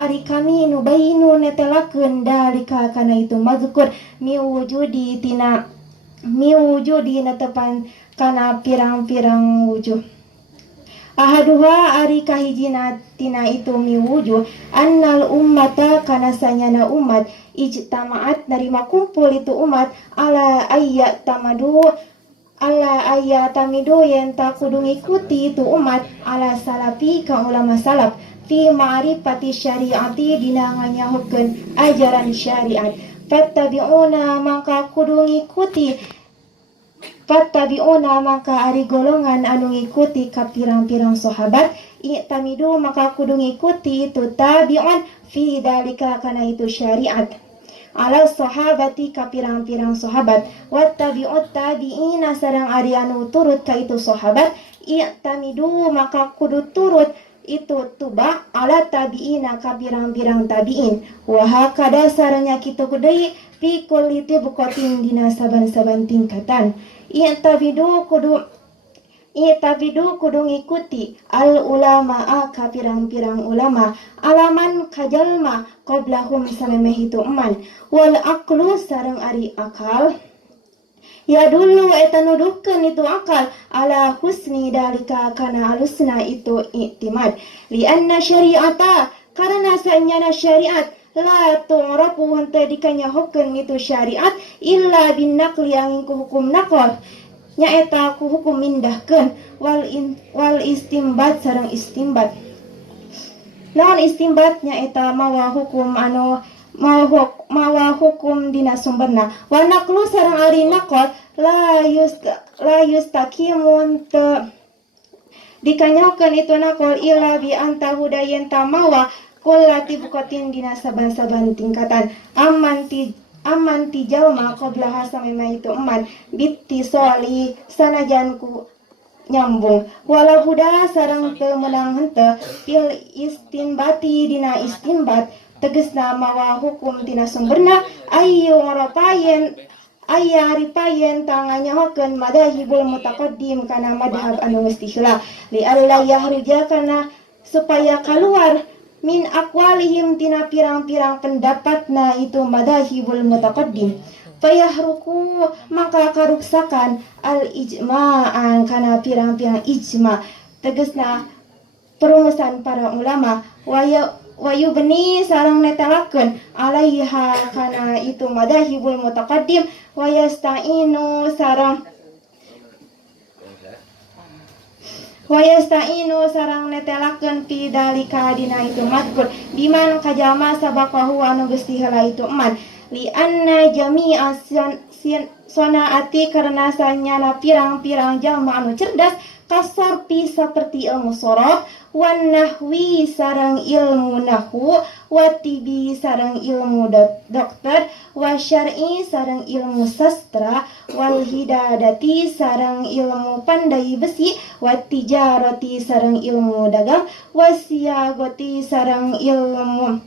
Ari kami nubayinu netelakeun dalika kana itu mazkur miwujudi netepan kana pirang-pirang wujuh. Ahaduha ari kahijina tina itu miwujuh annal ummata kana sanyana umat ijtama'at narima kumpul itu umat ala tamidu yang tak kudu ngikuti itu umat ala salafi ka ulama salaf fi ma'rifati syariati dina nganyahukeun ajaran syariat. Fattabi'una maka kudu ngikuti maka ari golongan anu ngikuti ka pirang-pirang sahabat. I'tamidu maka kudu ngikuti itu tabi'un fi dalika kana itu syariat ala sahabati ka pirang-pirang sahabat. Wattabi'ut tabi'ina sareng ari anu turut ka itu sahabat. I'tamidu maka kudu turut itu tuba ala tabi'ina ka pirang-pirang tabi'in. Wa hakada sarenya kitu deui fi kulli tibqatin dina saban-saban tingkatan. I'tabidu kudu ngikuti al ulama ka pirang-pirang ulama alaman kajalma qablahum samemeh itu eman wal aqlu sareng ari akal ya dulu eta nuduhkeun itu akal ala husni dalika kana alusna itu i'timad li anna syari'ata karena sanyana syariat la tu'rafu henteu dikanyahokeun itu syariat illa bin naqli angin ku hukum naqal nyaeta ku hukum mindahkeun wal istimbat sareng istimbat. Naon istimbat nyaeta mawa hukum anu mawa hukum dina sumberna. Wa naqlu sareng ari naqal la yustaqimun te dikanyakeun itu naqal illa bi anta hudayen tamawa kullati bukatin dina saban-saban tingkatan aman ti jalma qablaha samema itu eman bitti soli sanajanku nyambung wala huda sareng teu menang henteu fil istinbati dina istinbat tegasna mawa hukum tina sumberna ripayen tanganyahokeun madahibul mutaqaddim kana madhab anu geus dihela li alla yahruja kana supaya keluar min aqwalihim tina pirang-pirang pendapatna itu madahibul mutaqaddim fayahruku maka karuksakan al ijma'an kana pirang-pirang ijma tegasna perumusan para ulama wayu beni sareng netelakeun alaiha kana itu madahibul mutaqaddim wayasta'inu sarang netelakeun fi dalika dina itu mazkur biman kajama sabaqahu anu geus diheula itu eman li anna jami'a sanaati karena sanyana pirang-pirang jalma anu cerdas kasarpi seperti ilmu sorof wan nahwi sareng ilmu nahwu wa tibi sareng ilmu dokter wa syar'i sareng ilmu sastra wal hidadati sareng ilmu pandai besi wa tijarati sareng ilmu dagang wa siyagoti sareng ilmu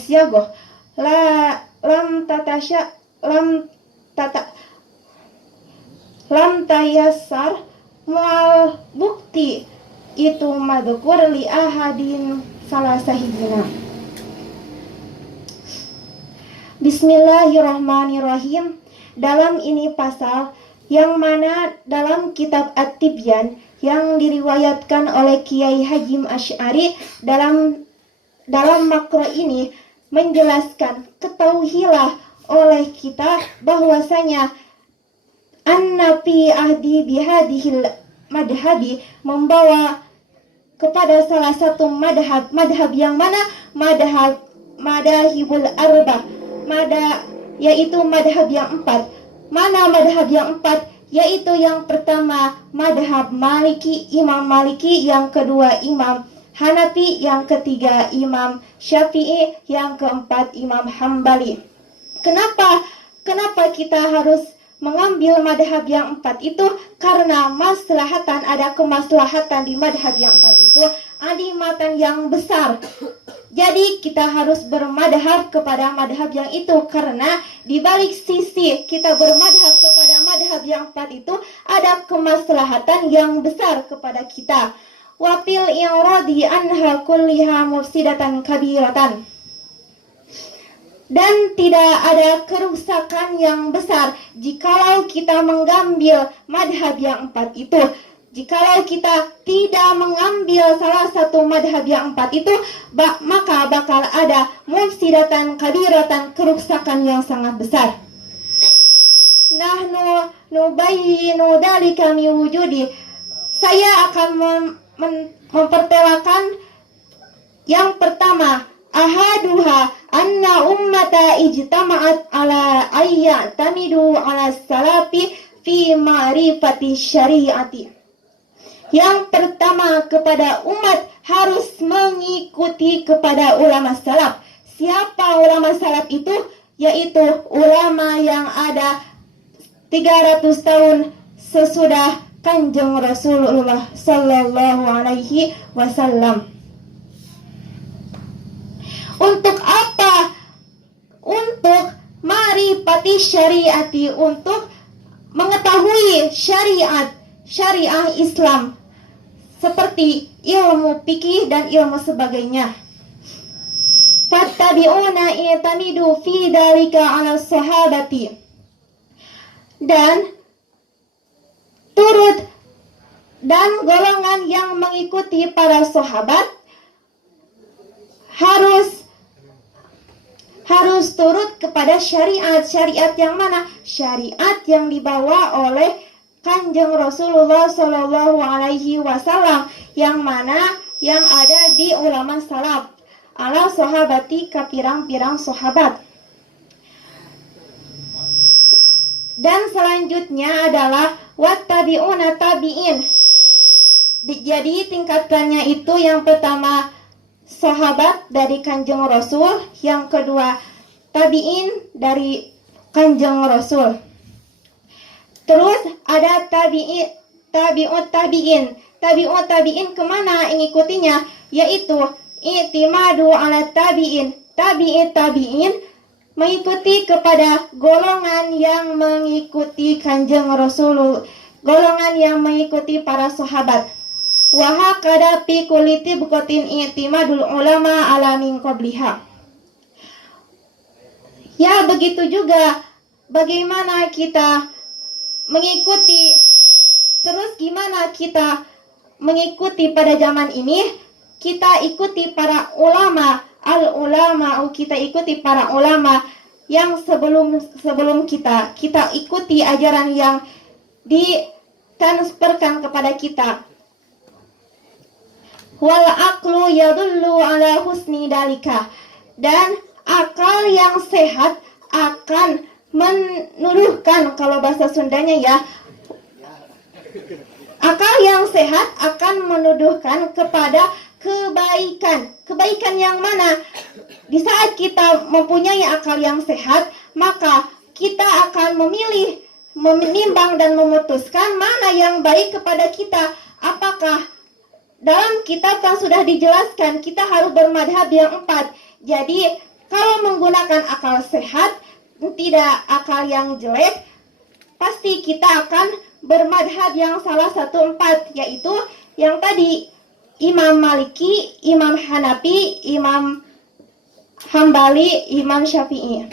siagoh lam tayassar mual bukti itu madzukur li ahadin salah sahihina. Bismillahirrahmanirrahim. Dalam ini pasal yang mana dalam kitab At-Tibyan yang diriwayatkan oleh Kiai Hajim Asy'ari dalam makro ini menjelaskan ketahuilah oleh kita bahwasanya an-nafi ahdi bihadihil madhabi membawa kepada salah satu madhab yang mana madahibul arba yaitu madhab yang empat. Mana madhab yang empat? Yaitu yang pertama madhab Maliki, Imam Maliki, yang kedua Imam Hanafi, yang ketiga Imam Syafi'i, yang keempat Imam Hambali. Kenapa kita harus mengambil madhab yang empat itu? Karena ada kemaslahatan di madhab yang empat itu, adimatan yang besar. Jadi kita harus bermadhab kepada madhab yang itu, karena di balik sisi kita bermadhab kepada madhab yang empat itu ada kemaslahatan yang besar kepada kita. wa fil i'radi anha kulliha mufsidatan kabiratan. Dan tidak ada kerusakan yang besar jikalau kita mengambil madhab yang 4 itu. Jikalau kita tidak mengambil salah satu madhab yang 4 itu, maka bakal ada mufsidatan kabiratan, kerusakan yang sangat besar. Nahnu nubayyinu dalika mi wujudi. Saya akan mempertelakan yang pertama, ahaduha anna ummata ijtama'at ala ayyatamidu ala salafi fi ma'rifati syariati. Yang pertama, kepada umat harus mengikuti kepada ulama salaf. Siapa ulama salaf itu? Yaitu ulama yang ada 300 tahun sesudah Kanjeng Rasulullah sallallahu alaihi wasallam. Untuk apa? Untuk ma'rifati syariati, untuk mengetahui syariah Islam, seperti ilmu fikih dan ilmu sebagainya. Fattabi'una i'tamidu fi dalika 'ala sahabati. Dan golongan yang mengikuti para sahabat harus turut kepada syariat. Syariat yang mana? Syariat yang dibawa oleh Kanjeng Rasulullah Shallallahu Alaihi Wasallam, yang mana yang ada di ulama salaf, ala sahabati, kapirang-pirang sahabat. Dan selanjutnya adalah wattabi'una tabi'in. Jadi tingkatannya itu yang pertama sahabat dari Kanjeng Rasul, yang kedua tabi'in dari Kanjeng Rasul. Terus ada tabi'ut tabi'in kemana ngikutinya? Yaitu i'timadu ala tabi'in. Tabi'in mengikuti kepada golongan yang mengikuti Kanjeng Rasul, golongan yang mengikuti para sahabat. Wa hakada fi kulli tibqatin i'timadul ulama ala min qabliha. Ya, begitu juga bagaimana kita mengikuti, terus gimana kita mengikuti pada zaman ini? Kita ikuti para ulama, kita ikuti para ulama yang sebelum kita ikuti ajaran yang ditransferkan kepada kita. Wal aqlu yadullu ala husni dalika. Dan akal yang sehat akan menuduhkan, kalau bahasa Sundanya ya, akal yang sehat akan menuduhkan kepada kebaikan. Kebaikan yang mana? Di saat kita mempunyai akal yang sehat, maka kita akan memilih, menimbang dan memutuskan mana yang baik kepada kita. Apakah dalam kitab kan sudah dijelaskan kita harus bermadhab yang 4. Jadi kalau menggunakan akal sehat, tidak akal yang jelek, pasti kita akan bermadhab yang salah satu 4, yaitu yang tadi Imam Maliki, Imam Hanafi, Imam Hambali, Imam Syafi'i.